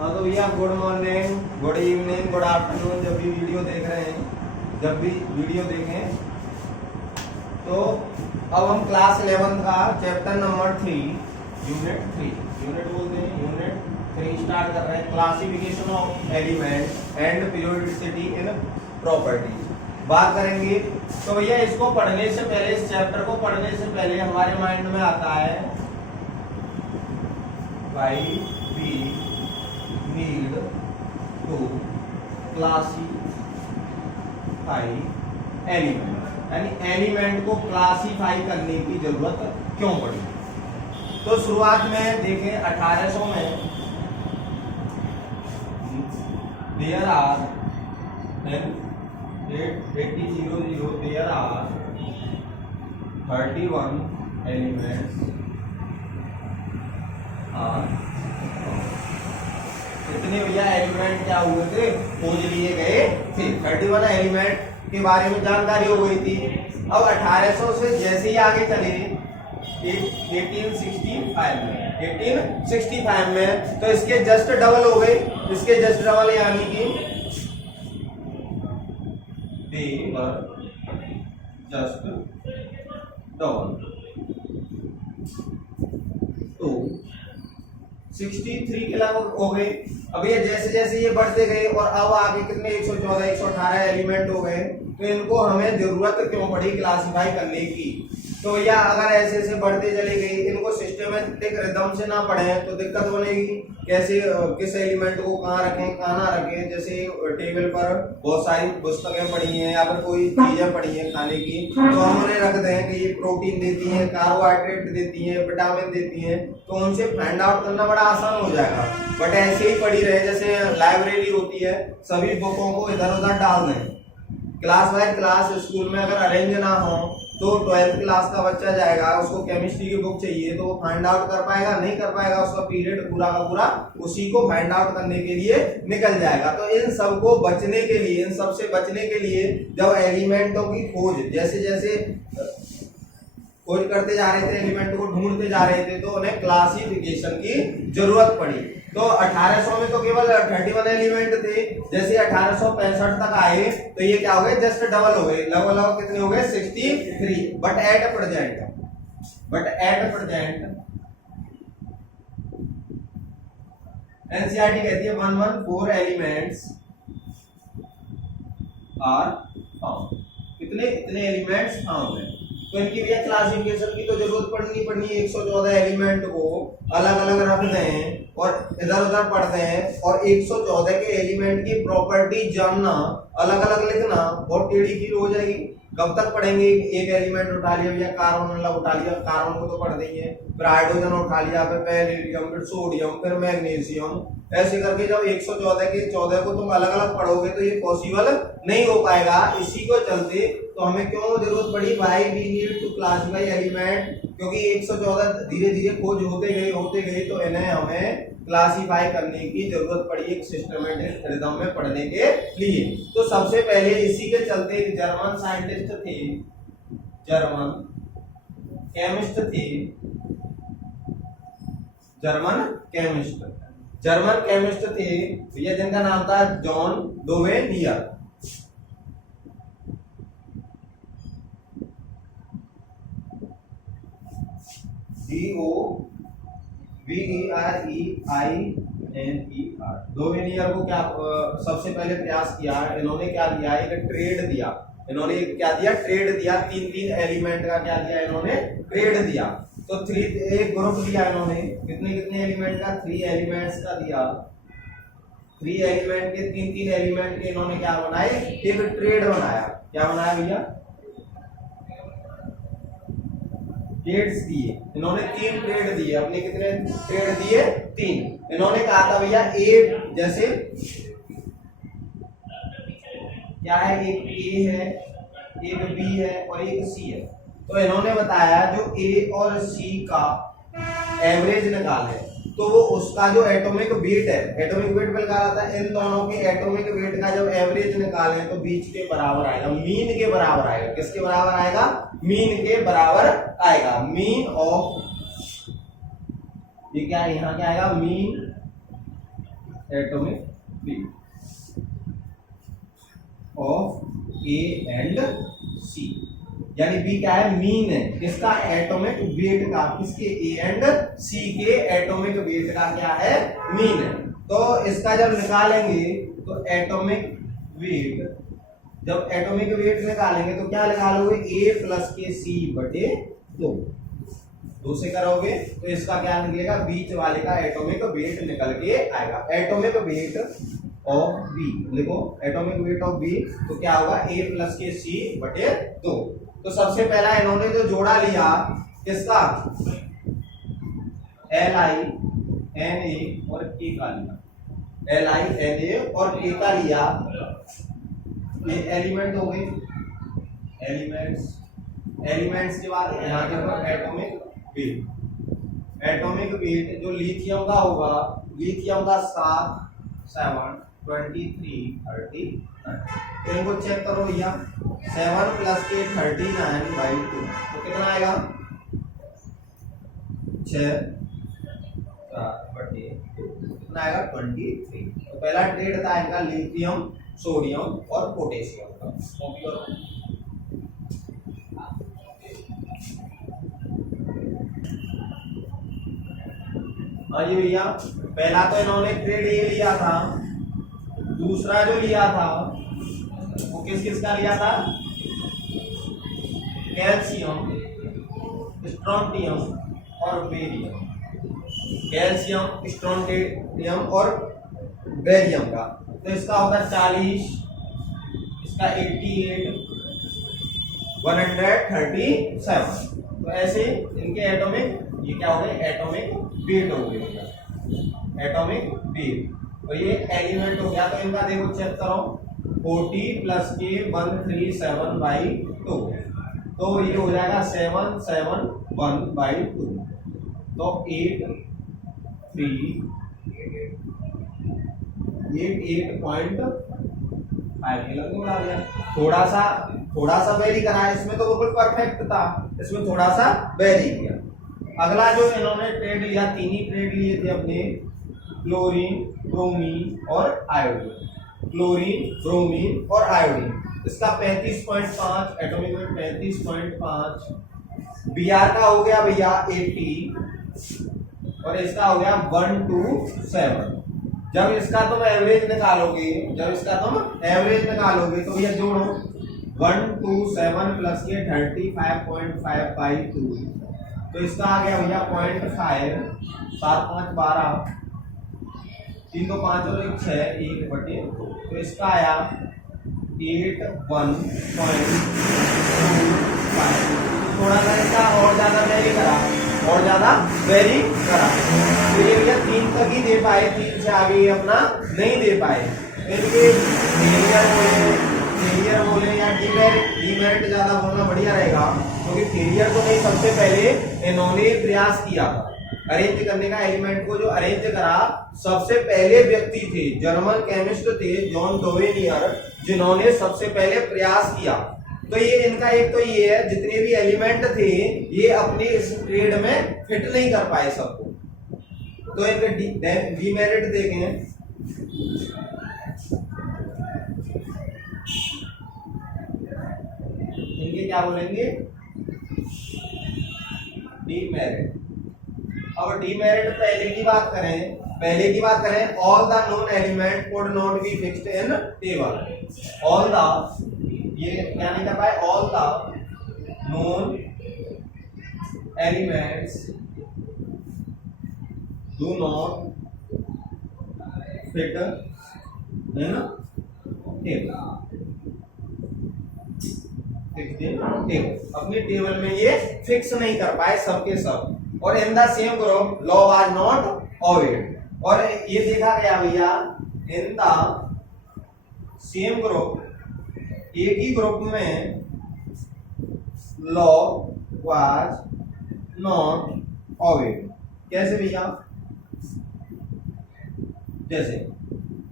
हाँ तो भैया good morning, good evening, good afternoon, जब भी वीडियो देख रहे हैं, जब भी वीडियो देखें। तो अब हम क्लास 11 का चैप्टर नंबर 3 यूनिट 3 यूनिट बोलते हैं, यूनिट 3 स्टार्ट कर रहे हैं। Classification of element and periodicity in properties बात करेंगे। तो भैया इसको पढ़ने से पहले, इस चैप्टर को पढ़ने से पहले हमारे माइंड में आता है भाई we need to classify element, यानी एलिमेंट को क्लासीफाई करने की जरूरत क्यों पड़ी। तो शुरुआत में देखें 1800 में there are 1800 there are 31 elements are. इतने भैया एलिमेंट क्या हुए थे, खोज लिए गए थे। 31 एलिमेंट के बारे में जानकारी हो गई थी। अब 1800 से जैसे ही आगे चले 1865 में तो इसके जस्ट डबल हो गए, इसके जस्ट डबल यानी कि दे वर जस्ट डबल। तो 63 के लगभग हो गए। अब ये जैसे जैसे ये बढ़ते गए और अब आगे कितने 114 118 एलिमेंट हो गए। तो इनको हमें जरूरत क्यों पड़ी क्लासिफाई करने की। तो या अगर ऐसे ऐसे बढ़ते चले गए, इनको सिस्टमेटिक रिदम से ना पढ़ें तो दिक्कत बनेगी। कैसे, किस एलिमेंट को कहाँ रखें कहाँ ना रखें। जैसे टेबल पर बहुत सारी पुस्तकें पढ़ी हैं या फिर कोई चीजें पढ़ी हैं खाने की, तो हम उन्हें रख दें कि ये प्रोटीन देती हैं, कार्बोहाइड्रेट देती हैं, विटामिन देती हैं, तो उनसे फाइंड आउट करना बड़ा आसान हो जाएगा। बट ऐसे ही पड़ी रहे, जैसे लाइब्रेरी होती है, सभी बुकों को इधर उधर डाल दें। क्लास वाइज क्लास स्कूल में अगर अरेंज ना हो तो 12th क्लास का बच्चा जाएगा, उसको केमिस्ट्री की बुक चाहिए तो वो फाइंड आउट कर पाएगा नहीं कर पाएगा। उसका पीरियड पूरा का पूरा उसी को फाइंड आउट करने के लिए निकल जाएगा। तो इन सब को बचने के लिए, इन सब से बचने के लिए जब एलिमेंटों की खोज जैसे जैसे खोज करते जा रहे थे, एलिमेंट को ढूंढते जा रहे थे, तो उन्हें क्लासिफिकेशन की जरूरत पड़ी। तो 1800 में तो केवल 31 एलिमेंट थे। जैसे 1865 तक आए तो ये क्या हो गए, जस्ट डबल हो गए। लगभग लगभग कितने हो गए, 63। बट एट प्रेजेंट एनसीईआरटी कहती है 114 एलिमेंट्स आर फाउंड। इतने एलिमेंट्स फाउंड है। तो इनकी भैया क्लासिफिकेशन की तो जरूरत पड़नी है। 114 एलिमेंट को अलग अलग रख दें और इधर उधर पढ़ दें और 114 के एलिमेंट की प्रॉपर्टी जानना, अलग अलग लिखना और टेढ़ी खीर हो जाएगी। कब तक पढ़ेंगे। एक एलिमेंट उठा लिया भैया, कार्बन मतलब उठा लिया, कार्बन को तो पढ़ देंगे, फिर हाइड्रोजन उठा लिया, फिर बेरिलियम, फिर सोडियम, फिर मैग्नीशियम, ऐसे करके जब 114 के 14 को तुम अलग अलग पढ़ोगे तो ये पॉसिबल नहीं हो पाएगा। इसी को चलते तो हमें क्यों जरूरत पड़ी, भाई we need to classify element, क्योंकि 114 धीरे धीरे खोज होते गए तो इन्हें हमें क्लासिफाई करने की जरूरत पड़ी एक सिस्टमेटिक रिदम में पढ़ने के लिए। तो सबसे पहले इसी के चलते एक जर्मन साइंटिस्ट थे, जर्मन केमिस्ट थे भैया, जिनका नाम था जॉन डोवेनियर। DOVEREINER। डोवेनियर को क्या सबसे पहले प्रयास किया, इन्होंने क्या दिया, एक ट्रेड दिया। इन्होंने क्या दिया, ट्रेड दिया। 3 एलिमेंट का क्या दिया, इन्होंने ट्रेड दिया। तो 3 एक ग्रुप दिया इन्होंने, कितने एलिमेंट का, 3 एलिमेंट्स का दिया। 3 एलिमेंट के 3 एलिमेंट के इन्होंने क्या बनाए, एक ट्रेड बनाया। क्या बनाया भैया, ट्रेड्स दिए इन्होंने। 3 ट्रेड दिए अपने। कितने ट्रेड दिए, 3। इन्होंने कहा था भैया ए, जैसे क्या है, एक ए है, एक बी है और एक सी है। तो इन्होंने बताया जो ए और सी का एवरेज निकाले तो वो उसका जो एटॉमिक वेट है, एटॉमिक वेट पे निकाला था, इन दोनों के एटॉमिक वेट का जब एवरेज निकालें तो बीच के बराबर आएगा, मीन के बराबर आएगा। किसके बराबर आएगा? मीन के बराबर आएगा। मीन ऑफ, ये क्या है, यहाँ क्या आएगा? Mean atomic weight of A and C, यानी बी क्या है, मीन है किसका, एटॉमिक वेट का, किसके, ए एंड सी के एटॉमिक वेट का क्या है, मीन है। तो इसका जब निकालेंगे तो एटॉमिक वेट, जब एटॉमिक वेट निकालेंगे तो क्या निकालोगे, ए प्लस के सी बटे 2 से करोगे तो इसका क्या निकलेगा, बीच वाले का एटॉमिक वेट निकल के आएगा। एटॉमिक वेट ऑफ बी लिखो, एटॉमिक वेट ऑफ बी तो क्या होगा, ए प्लस के सी बटे 2। तो सबसे पहला इन्होंने जो जोड़ा लिया किसका, एल आई एन ए और के का लिया, एल आई एन ए और के का लिया, ये एलिमेंट हो गए, एलिमेंट्स के बाद यहाँ देखो एटॉमिक वेट, एटॉमिक वेट जो लिथियम का होगा, लिथियम का 7 23 39, तो इनको चेक करो भैया, 7 प्लस के 39/2 तो कितना आएगा, 6 बटे 2 कितना आएगा, 23। तो पहला ट्रेड था इनका लिथियम, सोडियम और पोटेशियम का। कॉपी करो, हाँ जी भैया, पहला तो इन्होंने ट्रेड ये लिया था, दूसरा जो लिया था वो किस किस का लिया था, कैल्शियम, स्ट्रोंटियम और बेरियम, कैल्शियम, स्ट्रोंटियम और बेरियम का। तो इसका होगा 40, इसका 88, 137। तो ऐसे इनके एटॉमिक, ये क्या हो गए, एटॉमिक वेट हो गए, एटॉमिक वेट। तो ये एलिमेंट हो गया, तो इनका देखो चेक करो, 40 प्लस के 137/2 तो ये हो जाएगा 771/2, तो 88.5 थोड़ा सा वेरी करा है, इसमें तो बिल्कुल परफेक्ट था, इसमें थोड़ा सा वेरी किया। अगला जो इन्होंने ट्रेड लिया, 3 ही ट्रेड लिए थे अपने, क्लोरीन, ब्रोमीन और आयोडीन, क्लोरीन, ब्रोमीन और आयोडीन। इसका 35.5 एटॉमिक वेट 35.5, बीआर का हो गया भैया 80 और इसका हो गया 127। जब इसका तुम एवरेज निकालोगे, तो भैया जोड़ो, 127 प्लस के 35.5/2 तो इसका आ गया भैया 0.5, 7 5 12, 3 2 5 और 1 6, 1/2, तो इसका आया 81.25। थोड़ा सा इसका और ज्यादा वेरी करा, तो ये भैया 3 तक ही दे पाए, 3 से आगे अपना नहीं दे पाए। इनके फेलियर बोले या डीमेरिट ज्यादा बोलना बढ़िया रहेगा, क्योंकि फेलियर तो नहीं, सबसे पहले इन्होंने प्रयास किया था अरेंज करने का। एलिमेंट को जो अरेंज करा सबसे पहले व्यक्ति थे, जर्मन केमिस्ट थे जॉन डोवेनियर, जिन्होंने सबसे पहले प्रयास किया। तो ये इनका एक तो ये है, जितने भी एलिमेंट थे ये अपने इस ट्रेड में फिट नहीं कर पाए सबको, तो इनके डीमेरिट देखें। इनके क्या बोलेंगे, डीमेरिट। अब डीमेरिट पहले की बात करें, all the known element could not be fixed in table. All the, ये क्या नहीं कर पाए, all the known elements do not fit in table, अपने टेबल में ये फिक्स नहीं कर पाए सबके सब। और in the same group law was not obvious, और ये देखा गया भैया इन द सेम ग्रुप, एक ही ग्रुप में लॉ वाज नॉट ऑब्वियस। कैसे भैया, जैसे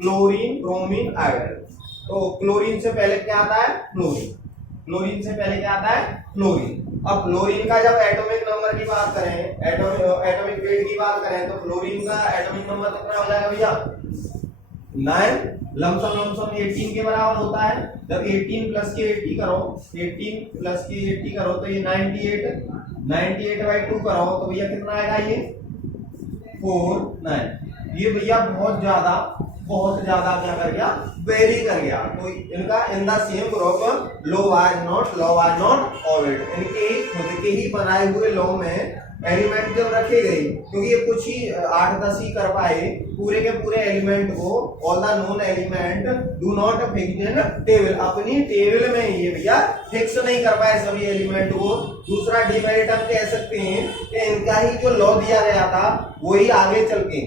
क्लोरीन, ब्रोमीन, आयोडीन, तो क्लोरीन से पहले क्या आता है, फ्लोरीन, फ्लोरीन से पहले क्या आता है, फ्लोरीन। अब फ्लोरीन का जब एटॉमिक नंबर की बात करें, एटॉमिक वेट की बात करें, तो फ्लोरीन का एटॉमिक नंबर कितना हो जाएगा भैया 9, लमसम 18 के बराबर होता है। जब 18 प्लस के 80 करो, 18 प्लस के 80 करो तो ये 98 बाई 2 करो तो भैया कितना आएगा ये 49। ये भैया बहुत ज्यादा क्या कर गया, वेरी कर गया। तो इनका in the same group low was not orbit, इनके ही खुद के ही बनाए हुए लॉ में एलिमेंट जब रखे गए, क्योंकि ये कुछ ही 8-10 ही कर पाए पूरे के पूरे एलिमेंट को, all the known element do not fix in table, अपनी टेबल में ये भैया फिक्स नहीं कर पाए सभी एलिमेंट को। दूसरा डिमेरिट हम कह सकते हैं कि इनका ही जो लॉ दिया गया था वही आगे चल के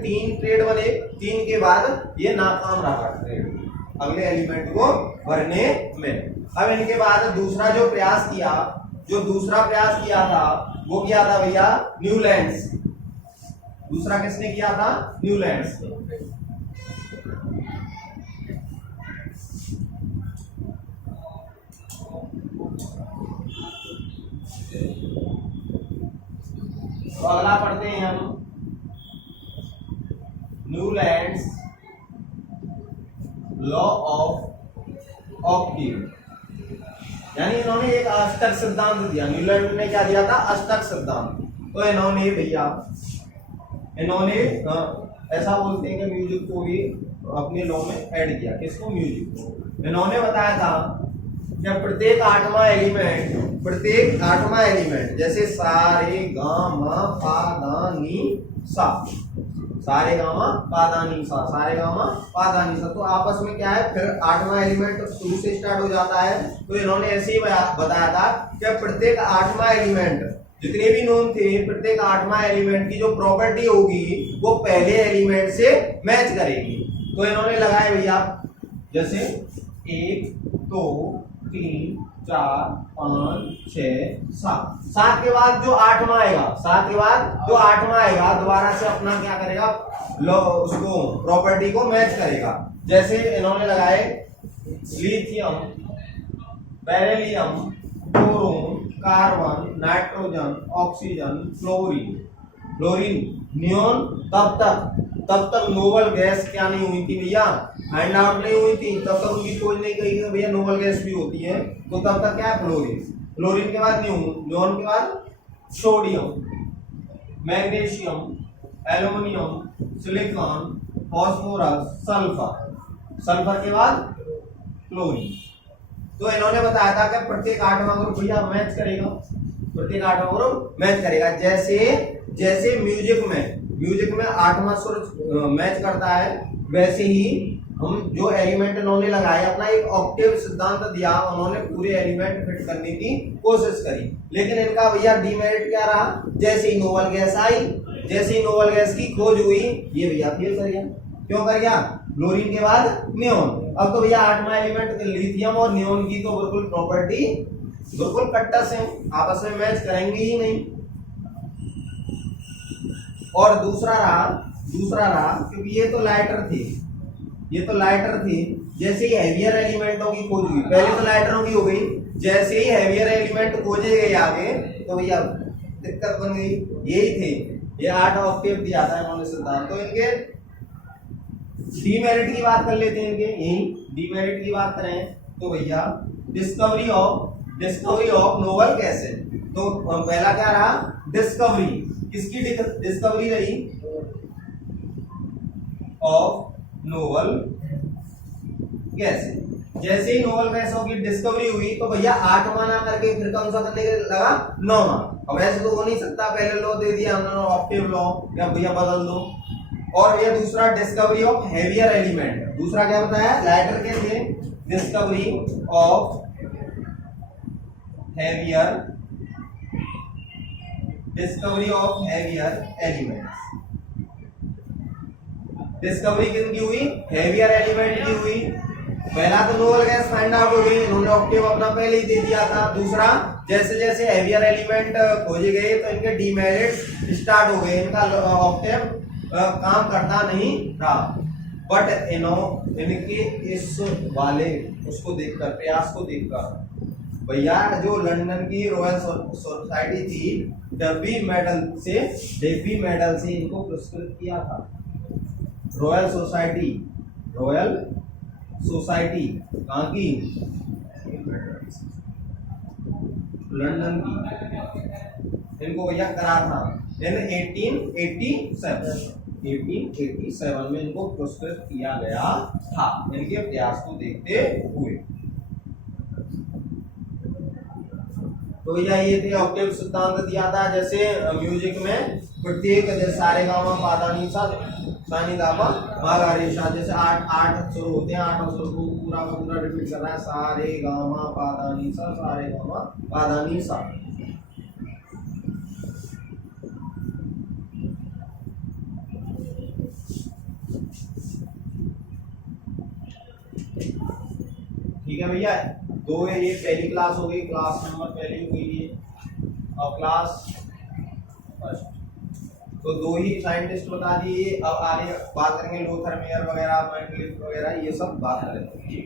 3 ट्रेड बने, 3 के बाद ये नाकाम रहा ट्रेड अगले एलिमेंट को भरने में। अब इनके बाद दूसरा प्रयास किया था वो किया था भैया न्यूलैंड्स। दूसरा किसने किया था? न्यूलैंड्स। तो अगला पढ़ते हैं हम न्यूलैंड्स लॉ ऑफ ऑक्टेव, यानी इन्होंने एक अष्टक सिद्धांत दिया। न्यूलैंड ने क्या दिया था? अष्टक सिद्धांत। तो इन्होंने भैया ऐसा बोलते हैं कि म्यूजिक को भी अपने लॉ में ऐड किया। किसको? म्यूजिक को। इन्होंने बताया था कि प्रत्येक आठवां एलिमेंट जैसे सा रे गा मा पा धा नी सा, सारे गामा पादानी सा, तो आपस में क्या है, फिर आठवां एलिमेंट शुरू से स्टार्ट हो जाता है। तो इन्होंने ऐसे ही बताया था कि प्रत्येक आठवां एलिमेंट, जितने भी नोन थे, प्रत्येक आठवां एलिमेंट की जो प्रॉपर्टी होगी वो पहले एलिमेंट से मैच करेगी। तो इन्होंने लगाए भैया जैसे 1 2 3 4 5 6 7 के बाद जो आठवां आएगा दोबारा से अपना क्या करेगा, उसको प्रॉपर्टी को मैच करेगा। जैसे इन्होंने लगाए lithium, beryllium, boron, carbon, nitrogen, oxygen, fluorine, neon, तब तक नोबल गैस क्या नहीं हुई थी भैया, फाइंड आउट नहीं हुई थी। तब तक उनकी खोज नहीं की कि भैया नोबल गैस भी होती है। तो तब तक क्या है, फ्लोरीन के बाद नियोन के बाद sodium, magnesium, aluminium, silicon, phosphorus, sulphur के बाद क्लोरीन। तो इन्होंने बताया था कि प्रत्येक आठवां ग्रुप भैया मैच करेगा। जैसे म्यूजिक में आठवां सुर मैच करता है, वैसे ही हम जो एलिमेंट इन्होंने लगाए, अपना एक ऑक्टेव सिद्धांत दिया, उन्होंने पूरे एलिमेंट फिट करने की कोशिश करी। लेकिन इनका भैया डीमेरिट क्या रहा, जैसे ही नोबल गैस आई, जैसे ही नोबल गैस की खोज हुई, ये भैया फेल कर गया। क्यों कर गया? फ्लोरीन के बाद नियोन। अब तो भैया आठवां एलिमेंट लिथियम और नियोन की तो बिल्कुल प्रॉपर्टी बिल्कुल कट्टस है, आपस में मैच करेंगे ही नहीं। और दूसरा रहा क्योंकि ये तो लाइटर थी, जैसे ही हैवियर एलिमेंटों की खोज हुई, पहले तो लाइटरों की हो गई, जैसे ही हैवियर एलिमेंट खोजे गए आगे, तो भैया दिक्कत बन गई। यही थे, ये 8 ऑक्टेव दिया था इन्होंने सिद्धांत। तो इनके डीमेरिट की बात कर लेते हैं। इनके यही डीमेरिट की बात करें तो भैया डिस्कवरी ऑफ नोबल गैसेज। तो पहला क्या रहा, डिस्कवरी। किसकी डिस्कवरी रही? Of noble gases. जैसे ही नोबल गैसों की डिस्कवरी हुई तो भैया 8वां ना करके फिर कौन सा करने लगा, 9वां। अब ऐसे तो हो नहीं सकता, पहले लॉ दे दिया हमने ऑक्टेव लॉ, या भैया बदल दो। और ये दूसरा डिस्कवरी ऑफ हेवियर एलिमेंट। दूसरा क्या बताया, लाइटर के थे, discovery of heavier elements. Discovery किसकी हुई? हेवियर एलिमेंट की हुई। पहला तो नोबल गैस फाइंड आउट हो गई, इन्होंने ऑक्टेव अपना पहले ही दे दिया था। दूसरा, जैसे जैसे हेवियर एलिमेंट खोजे गए तो इनके डीमेरिट स्टार्ट हो गए, इनका ऑक्टेव काम करता नहीं रहा। बट इनके इस वाले उसको देखकर, प्रयास को देखकर भैया जो लंदन की रॉयल सोसाइटी थी, डेवी मेडल से इनको पुरस्कृत किया था। रॉयल सोसाइटी कहाँ की? लंदन की। इनको भैया करा था इन 1887 में इनको पुरस्कृत किया गया था इनके प्रयास को देखते हुए। तो भैया ये थे ऑक्टेव सिद्धांत दिया था। जैसे म्यूजिक में प्रत्येक सारे गामा पादा नी सा सानी दामा मा गा रे सा, जैसे आठ अक्षर होते हैं, 8 अक्षर को पूरा का पूरा रिपीट कर रहा है, सारे गामा पादा नी सा, सारे गामा पादा नी सा। ठीक है भैया, दो है ये पहली क्लास हो गई, क्लास नंबर पहली हो गई ये, और क्लास फर्स्ट। तो दो ही साइंटिस्ट बता दिए। अब आगे बात करेंगे लोथर मेयर वगैरह, मैंडलिफ वगैरह, ये सब बात करेंगे।